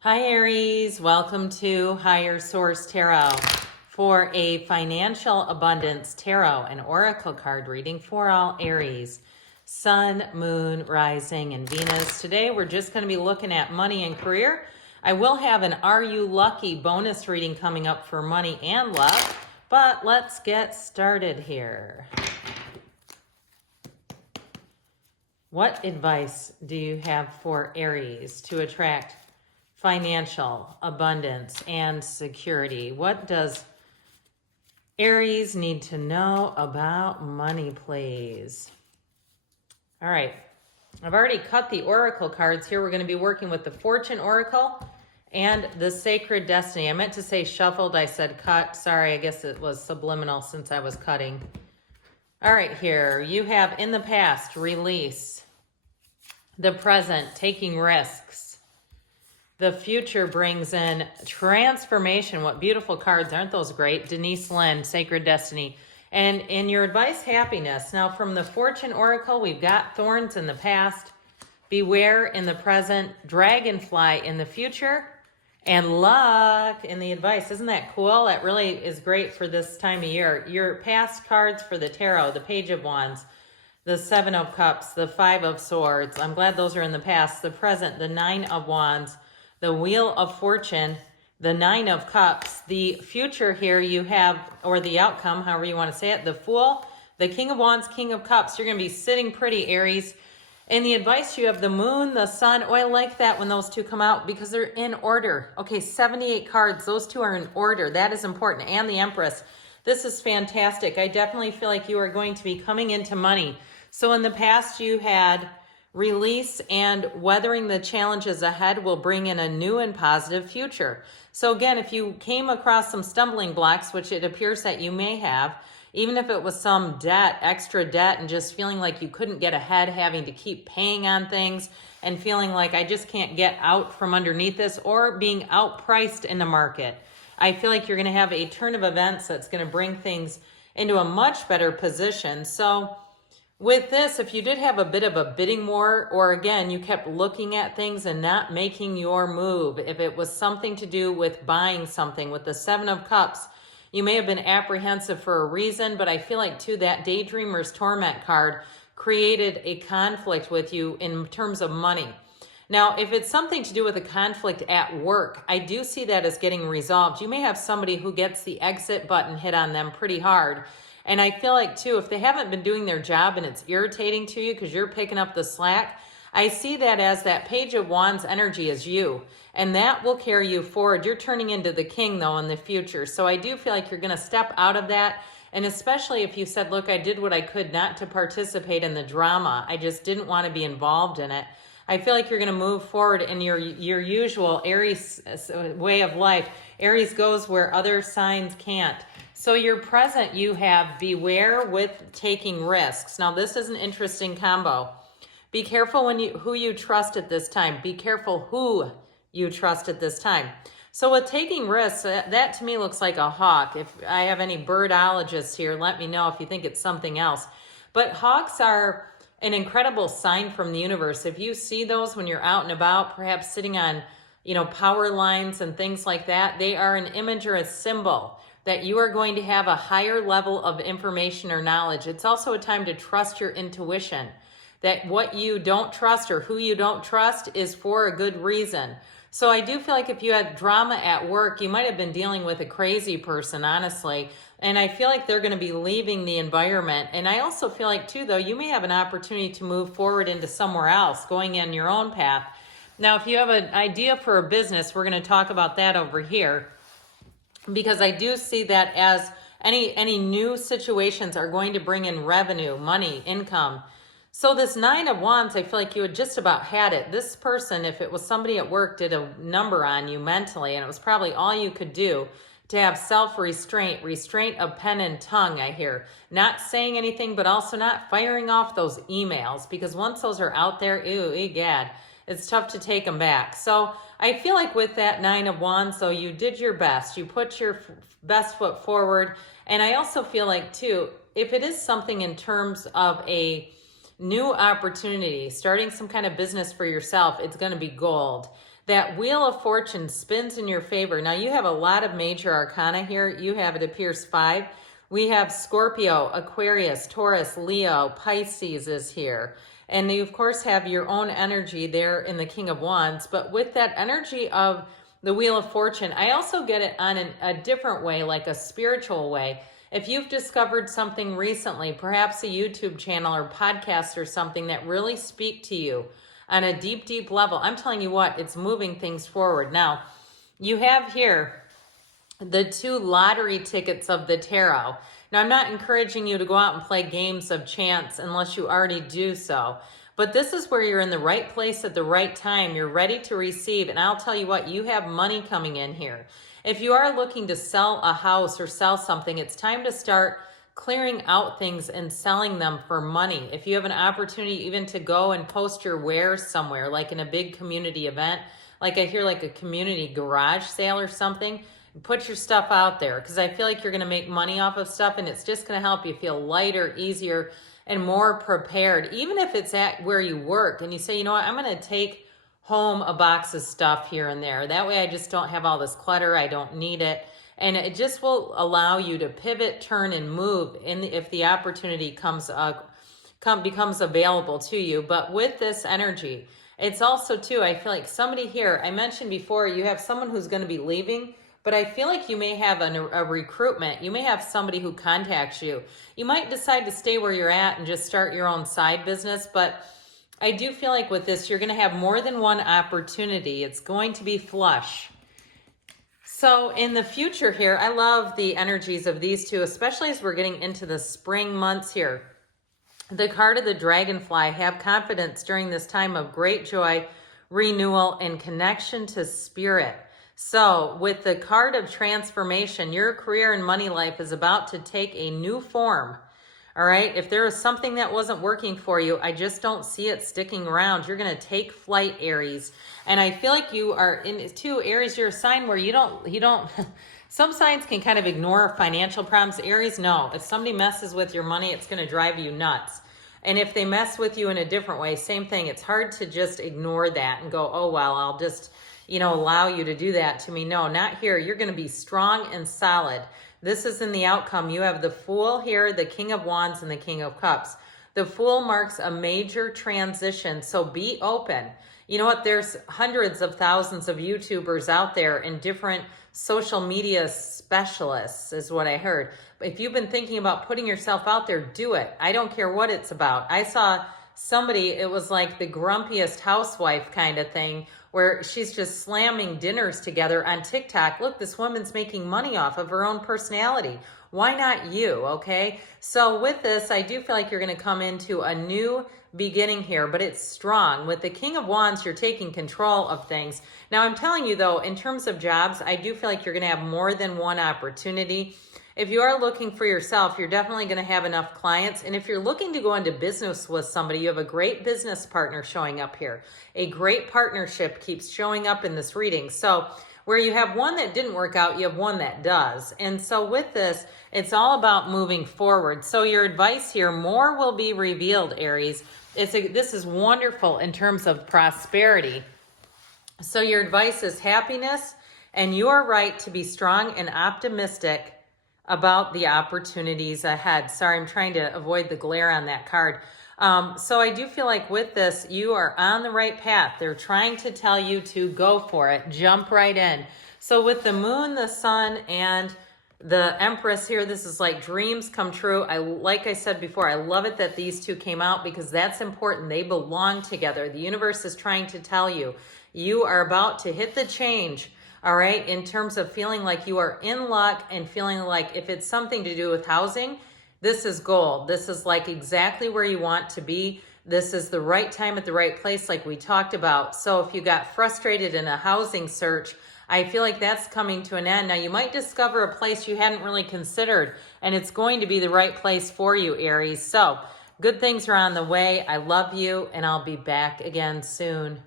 Hi Aries, welcome to Higher Source Tarot for a financial abundance tarot and oracle card reading for all Aries, Sun, Moon, Rising, and Venus. Today we're just going to be looking at money and career. I will have an Are You Lucky bonus reading coming up for money and luck, but let's get started here. What advice do you have for Aries to attract financial abundance and security? What does Aries need to know about money, please? All right, I've already cut the oracle cards here. We're going to be working with the Fortune Oracle and the Sacred Destiny. I meant to say shuffled, I said cut. Sorry, I guess it was subliminal since I was cutting. All right, here you have in the past release, the present taking risks, the future brings in transformation. What beautiful cards. Aren't those great? Denise Lynn, Sacred Destiny. And in your advice, happiness. Now from the Fortune Oracle, we've got thorns in the past, beware in the present, dragonfly in the future, and luck in the advice. Isn't that cool? That really is great for this time of year. Your past cards for the tarot, the Page of Wands, the Seven of Cups, the Five of Swords. I'm glad those are in the past. The present, the Nine of Wands, the Wheel of Fortune, the Nine of Cups. The future here you have, or the outcome, however you want to say it, the Fool, the King of Wands, King of Cups. You're going to be sitting pretty, Aries. In the advice, you have the Moon, the Sun. Oh, I like that when those two come out because they're in order. Okay, 78 cards. Those two are in order. That is important. And the Empress. This is fantastic. I definitely feel like you are going to be coming into money. So in the past, you had release, and weathering the challenges ahead will bring in a new and positive future. So again, if you came across some stumbling blocks, which it appears that you may have, even if it was some debt, extra debt, and just feeling like you couldn't get ahead, having to keep paying on things and feeling like I just can't get out from underneath this, or being outpriced in the market, I feel like you're going to have a turn of events that's going to bring things into a much better position. So with this, if you did have a bit of a bidding war, or again, you kept looking at things and not making your move, if it was something to do with buying something with the Seven of Cups, you may have been apprehensive for a reason, but I feel like too, that Daydreamer's Torment card created a conflict with you in terms of money. Now, if it's something to do with a conflict at work, I do see that as getting resolved. You may have somebody who gets the exit button hit on them pretty hard. And I feel like, too, if they haven't been doing their job and it's irritating to you because you're picking up the slack, I see that as that Page of Wands energy is you. And that will carry you forward. You're turning into the king, though, in the future. So I do feel like you're going to step out of that. And especially if you said, look, I did what I could not to participate in the drama. I just didn't want to be involved in it. I feel like you're going to move forward in your usual Aries way of life. Aries goes where other signs can't. So your present, you have beware with taking risks. Now, this is an interesting combo. Be careful who you trust at this time. Be careful who you trust at this time. So with taking risks, that to me looks like a hawk. If I have any birdologists here, let me know if you think it's something else. But hawks are an incredible sign from the universe. If you see those when you're out and about, perhaps sitting on, power lines and things like that, they are an image or a symbol that you are going to have a higher level of information or knowledge. It's also a time to trust your intuition, that what you don't trust or who you don't trust is for a good reason. So I do feel like if you had drama at work, you might have been dealing with a crazy person, honestly. And I feel like they're going to be leaving the environment. And I also feel like, too, though, you may have an opportunity to move forward into somewhere else, going in your own path. Now, if you have an idea for a business, we're going to talk about that over here, because I do see that as any new situations are going to bring in revenue, money, income. So this Nine of Wands, I feel like you had just about had it. This person, if it was somebody at work, did a number on you mentally, and it was probably all you could do to have self-restraint, restraint of pen and tongue, I hear. Not saying anything, but also not firing off those emails, because once those are out there, ew, egad, it's tough to take them back. So I feel like with that Nine of Wands, so you did your best. You put your best foot forward. And I also feel like, too, if it is something in terms of a new opportunity, starting some kind of business for yourself, it's going to be gold. that Wheel of Fortune spins in your favor. Now you have a lot of major arcana here. You have, it appears, 5. We have Scorpio, Aquarius, Taurus, Leo, Pisces is here. And you, of course, have your own energy there in the King of Wands. But with that energy of the Wheel of Fortune, I also get it on a different way, like a spiritual way. If you've discovered something recently, perhaps a YouTube channel or podcast or something that really speak to you on a deep, deep level, I'm telling you what, it's moving things forward. Now, you have here the 2 lottery tickets of the tarot. Now, I'm not encouraging you to go out and play games of chance unless you already do so. But this is where you're in the right place at the right time. You're ready to receive. And I'll tell you what, you have money coming in here. If you are looking to sell a house or sell something, it's time to start clearing out things and selling them for money. If you have an opportunity even to go and post your wares somewhere, like in a big community event, like I hear like a community garage sale or something, put your stuff out there, because I feel like you're going to make money off of stuff, and it's just going to help you feel lighter, easier, and more prepared. Even if it's at where you work and you say, you know what, I'm going to take home a box of stuff here and there. That way I just don't have all this clutter. I don't need it. And it just will allow you to pivot, turn, and move if the opportunity becomes available to you. But with this energy, it's also too, I feel like somebody here, I mentioned before, you have someone who's going to be leaving, but I feel like you may have a recruitment. You may have somebody who contacts you. You might decide to stay where you're at and just start your own side business, but I do feel like with this, you're going to have more than one opportunity. It's going to be flush. So in the future here, I love the energies of these 2, especially as we're getting into the spring months here. The card of the dragonfly, have confidence during this time of great joy, renewal, and connection to spirit. So with the card of transformation, your career and money life is about to take a new form. All right. If there is something that wasn't working for you, I just don't see it sticking around. You're going to take flight, Aries. And I feel like you are in too, Aries, you're a sign where you don't, some signs can kind of ignore financial problems. Aries, no. If somebody messes with your money, it's going to drive you nuts. And if they mess with you in a different way, same thing. It's hard to just ignore that and go, oh, well, I'll just, allow you to do that to me. No, not here. You're going to be strong and solid. This is in the outcome. You have the Fool here, the King of Wands, and the King of Cups. The Fool marks a major transition, so be open. You know what? There's hundreds of thousands of YouTubers out there and different social media specialists is what I heard. If you've been thinking about putting yourself out there, do it. I don't care what it's about. I saw somebody, it was like the grumpiest housewife kind of thing, where she's just slamming dinners together on TikTok. Look, this woman's making money off of her own personality. Why not you, okay? So with this, I do feel like you're going to come into a new beginning here, but it's strong. With the King of Wands, you're taking control of things. Now, I'm telling you, though, in terms of jobs, I do feel like you're going to have more than one opportunity. If you are looking for yourself, you're definitely going to have enough clients. And if you're looking to go into business with somebody, you have a great business partner showing up here. A great partnership keeps showing up in this reading. So where you have one that didn't work out, you have one that does. And so with this, it's all about moving forward. So your advice here, more will be revealed, Aries. This is wonderful in terms of prosperity. So your advice is happiness, and you are right to be strong and optimistic about the opportunities ahead. Sorry, I'm trying to avoid the glare on that card. So I do feel like with this, you are on the right path. They're trying to tell you to go for it, jump right in. So with the moon, the sun, and the Empress here, this is like dreams come true. Like I said before, I love it that these two came out because that's important. They belong together. The universe is trying to tell you, you are about to hit the change. All right, in terms of feeling like you are in luck and feeling like if it's something to do with housing, this is gold. This is like exactly where you want to be. This is the right time at the right place like we talked about. So if you got frustrated in a housing search, I feel like that's coming to an end. Now you might discover a place you hadn't really considered, and it's going to be the right place for you, Aries. So good things are on the way. I love you, and I'll be back again soon.